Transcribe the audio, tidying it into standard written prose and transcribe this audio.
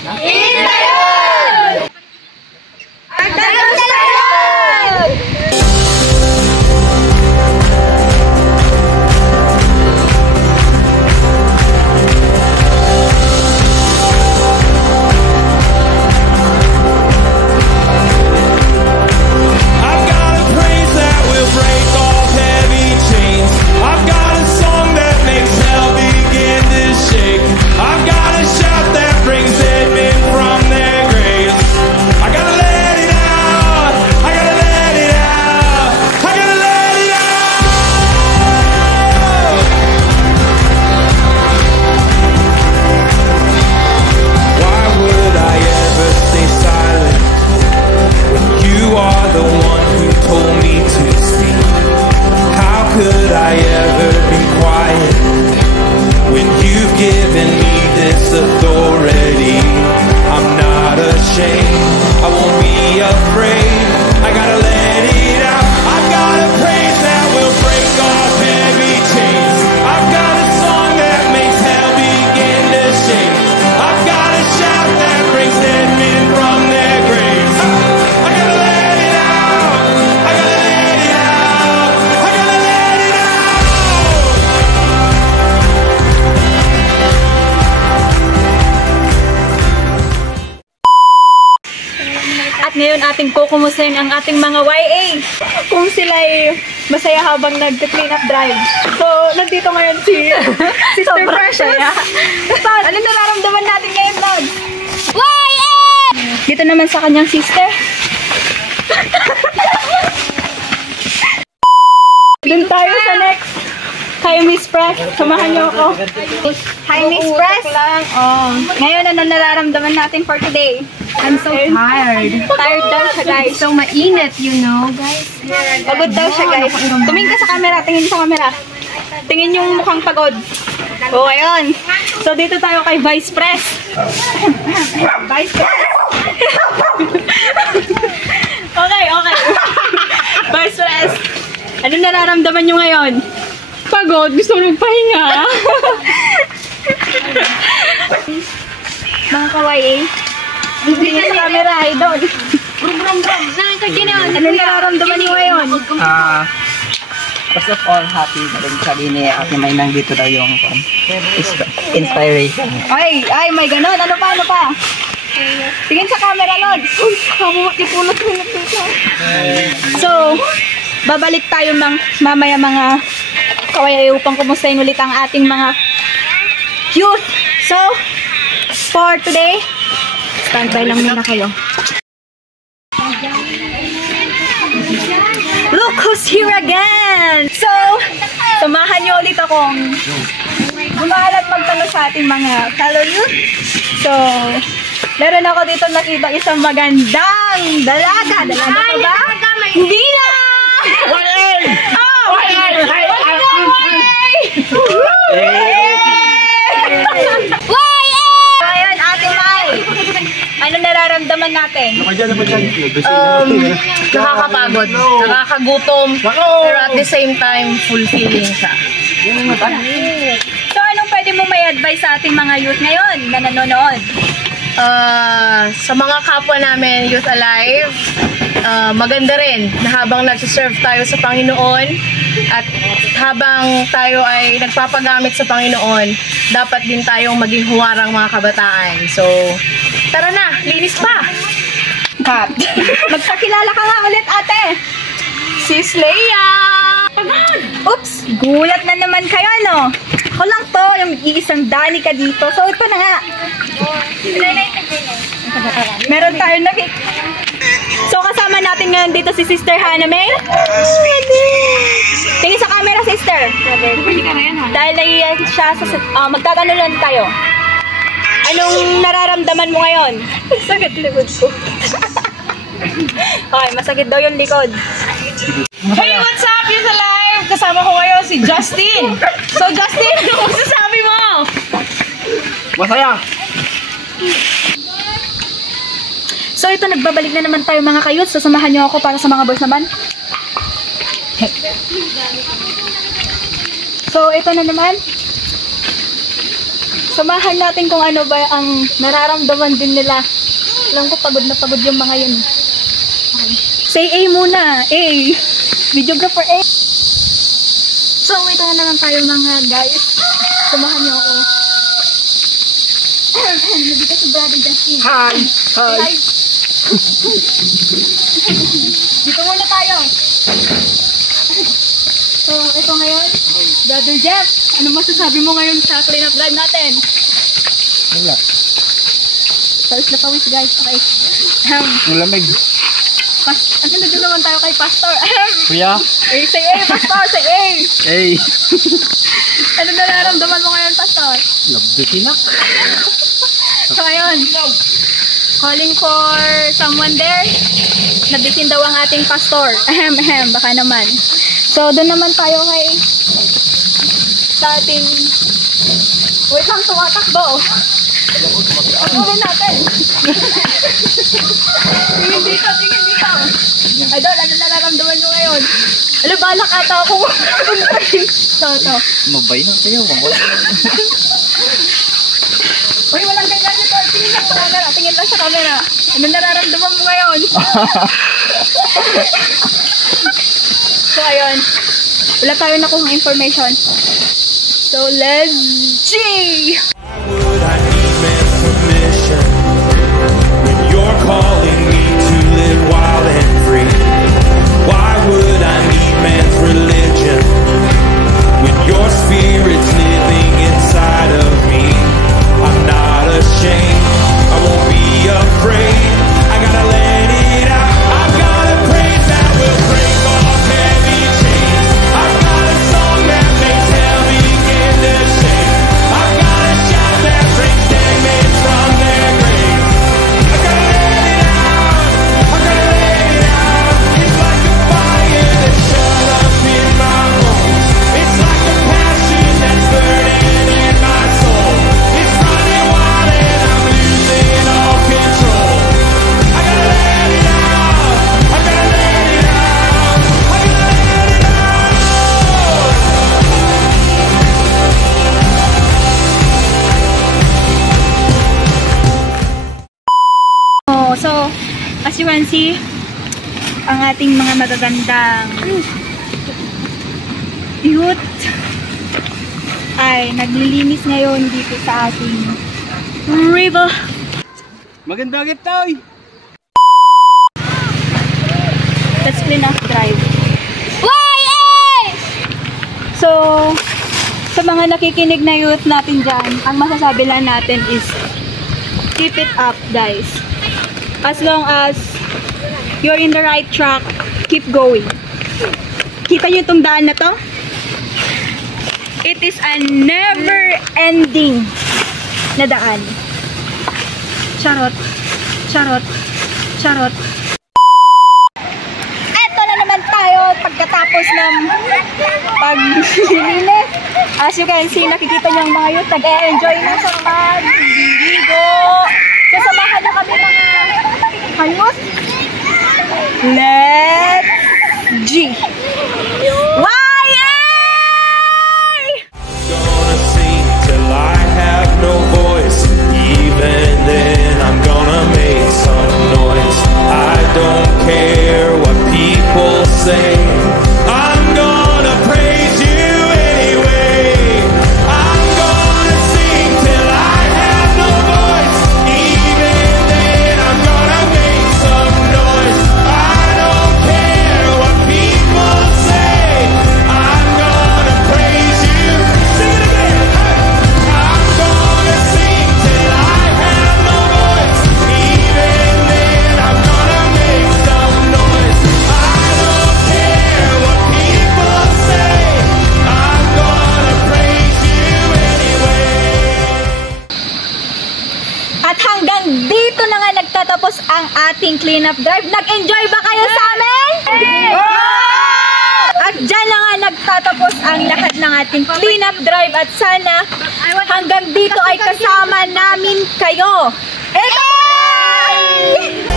Intayon! Agtagustayon! Ngayon ating kukumustahin ang ating mga YA kung sila'y masaya habang nag-clean up drive. So, nandito ngayon si Sister Precious. Ano nararamdaman natin ngayon, Lord? YA! Dito naman sa kanyang sister. Dun tayo sa next. Kay Miss Press. Samahan niyo ako. Hi, Miss Press. Ngayon, ano nararamdaman natin for today? I'm so tired. Tired daw siya, guys. So mainit, you know, guys. Pagod daw siya, guys. Tumingin ka sa camera. Tingin sa camera. Tingin yung mukhang pagod. O, ayun. So, dito tayo kay Vice Press. Vice Press. Okay. Vice Press. Ano nararamdaman nyo ngayon? Pagod. Gusto mo magpahinga. Mga kawaii. Hindi sa camera, idol. Ano nararamdaman niyo ngayon? First of all, happy na rin sabi ni Ate May nang dito daw yung inspiration. Ay, may ganon. Ano pa? Tingin sa camera, Lord. Uy, kamumaki-pulot rin dito. So, babalik tayo mamaya mga kawayay upang kumustahin ulit ang ating mga youth. So, for today, standby lang muna kayo. Look who's here again! So, samahan niyo ulit akong gumalat magtanong sa ating mga fellow youth. So, meron ako dito nakita isang magandang dalaga. Dalaga ka ba? Hindi na! Ayan, Ate Mai. Ano nararamdaman natin? Nakakapagod, nakakagutom, pero at the same time, fulfilling siya. So, anong pwede mo may advice sa ating mga youth ngayon na nanonood? Sa mga kapwa namin, Youth Alive, maganda rin na habang nagsiserve tayo sa Panginoon at habang tayo ay nagpapagamit sa Panginoon, dapat din tayong maging huwarang mga kabataan. So, tara na, linis pa! Kat, magpakilala ka nga ulit, ate! Sis Leia! Oops! Gulat na naman kayo, no? Ako lang to, yung iisang Dani ka dito. So, ito na nga. Meron tayo So, kasama natin ngayon dito si Sister Hannah May. Tingin sa camera, sister. Dahil naiyan siya sa... magkagano lang tayo. Anong nararamdaman mo ngayon? Masakit likod ko. Okay, masakit daw yung likod. Hey, what's up, Youth Alive? Kasama ko ngayon si Justin. So, Justin, ano masasabi mo? Masaya! So, ito, nagbabalik na naman tayo mga kayot. Sasamahan niyo ako para sa mga boys naman. So, ito na naman. Samahan natin kung ano ba ang nararamdaman din nila. Alam ko pagod na pagod yung mga yun. Okay. Say A muna. A. Videographer A. So, ito na naman tayo mga guys. Samahan niyo ako. Nandito si Brother Justin. Hi! Hi! Dito muna tayo. So, ito ngayon. Brother Jeff, ano masasabi mo ngayon sa cleanup drive natin? Wala. Pawis na pawis guys. Okay. Ang lamig. Ano na doon naman tayo kay Pastor? Kuya? Say A, Pastor! Say A! Hey! Ano nararamdaman mo ngayon, Pastor? Nabdutinak. So, ayun. Calling for someone there. Nabitin daw ang ating pastor. Baka naman. So, doon naman tayo kay sa ating wait lang, tumatakbo. Patuloy natin. Tingin dito, tingin dito. Idol, ano nararamdaman nyo ngayon? Alam, balak ata akong ito. Mabay na kayo. Uy, walang ganyan nito. Tingin lang sa camera. Tingin lang sa camera. Ano nararamdaman mo ngayon? So, ayun. Wala tayo nakuha information. So, let's G! Would I need man's permission when you're calling me to live wild and free? Why would I need man's religion when your spirit's living inside of me? I'm not ashamed, I won't be afraid. I gotta let it out. I've got a praise that will break off every chain. I've got a song that makes hell begin to shake. I've got a shout that breaks dead men from their graves. I gotta let it out. I gotta let it out. It's like a fire that's shut up in my bones. It's like a passion that's burning in my soul. It's running wild and I'm losing all control. I gotta let it out. I gotta let it out. I gotta let it out. Oh, so, as you can see, ang ating mga magagandang youth ay naglilinis ngayon dito sa ating river. Maganda agad tayo. Let's clean up drive. So, sa mga nakikinig na youth natin dyan, ang masasabi lang natin is keep it up, guys. As long as you're in the right track, keep going. Kita nyo itong daan na to? It is a never-ending na daan. Charot. Charot. Charot. Eto na naman tayo pagkatapos ng paglilinis. As you can see, nakikita nyo ang mga youth nag-enjoy na sa pagliligo. Kasamahan na kami mga youth. Let's G. Gonna sing till I have no voice. Even then I'm gonna make some noise. I don't care what people say. I'm gonna praise you anyway. I'm gonna sing till I have no voice. Even then I'm gonna make some noise. I don't care what people say. I'm gonna praise you. Sing it again. I'm gonna sing till I have no voice. Even then I'm gonna make some noise. I don't care what people say. I'm gonna praise you anyway. At hanggang dito na nga nagtatapos ang ating cleanup drive. Nag-enjoy ba kayo sa amin? At dyan na nga nagtatapos ang lahat ng ating cleanup drive. At sana hanggang dito ay kasama namin kayo. Hey!